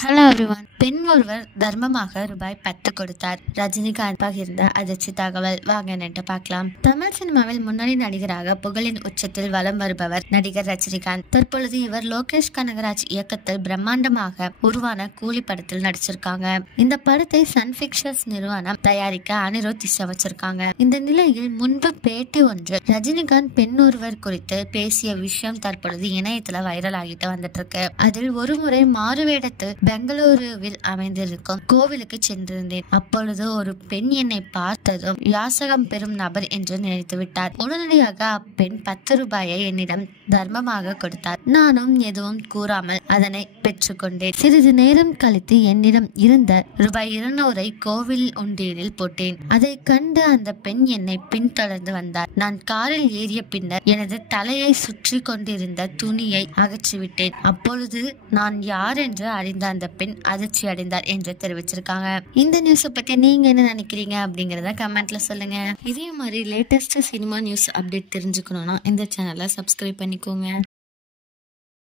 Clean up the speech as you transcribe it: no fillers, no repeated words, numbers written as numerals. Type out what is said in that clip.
Hello everyone. பெண் ஒருவர் தர்மமாக ரூபாய் 10 கொடுத்தார். ரஜினிகாந்த் பகிர்ந்த அதிர்ச்சி தகவல். வாங்க என்னட்டு பார்க்கலாம். தமிழ் சினிமாவில் முன்னணி நடிகராக புகழின் உச்சத்தில் வலம் வருபவர் நடிகர் ரஜினிகாந்த். தற்பொழுது இவர் லோகேஷ் கனகராஜ் இயக்கத்தில் பிரம்மாண்டமாக உருவான கூலி படத்தில் நடிச்சிருக்காங்க. இந்த படத்தை சன் பிக்சர்ஸ் நிறுவனம் தயாரிக்க அனிருத் இசையமைச்சிருக்காங்க. இந்த நிலையில் முன்பு பேட்டி ஒன்று ரஜினிகாந்த் பெண் ஒருவர் குறித்து பேசிய விஷயம் தற்பொழுது இணையத்துல வைரல் ஆகிட்டு வந்துட்டு இருக்கு. அதில் ஒருமுறை மாறுவேடத்து பெங்களூருவில் அமைந்திருக்கும் கோவிலுக்கு சென்றிருந்தேன். அப்பொழுது ஒரு பெண் என்னை பார்த்ததும் யாசகம் பெறும் நபர் என்று நினைத்து விட்டார். உடனடியாக அப்பெண் 10 ரூபாயை என்னிடம் தர்மமாக கொடுத்தார். நானும் எதுவும் கூறாமல் அதனை பெற்றுக்கொண்டேன். சிறிது நேரம் கழித்து என்னிடம் இருந்த ரூபாய் 200 கோவில் உண்டியலில் போட்டேன். அதை கண்டு அந்த பெண் என்னை பின்தொடர்ந்து வந்தார். நான் காரில் ஏறிய பின்னர் எனது தலையை சுற்றி கொண்டிருந்த துணியை அகற்றிவிட்டேன். அப்பொழுது நான் யார் என்று அறிந்த அந்த பெண் அதிர்ச்சி அடைந்தார் என்று தெரிவிச்சிருக்காங்க. இந்த நியூஸை பத்தி நீங்க என்ன நினைக்கிறீங்க அப்படிங்கறத கமெண்ட்ல சொல்லுங்க. இதே மாதிரி லேட்டஸ்ட் சினிமா நியூஸ் அப்டேட் தெரிஞ்சுக்கணும்னா இந்த சேனலை சப்ஸ்கிரைப் பண்ணிக்கோங்க.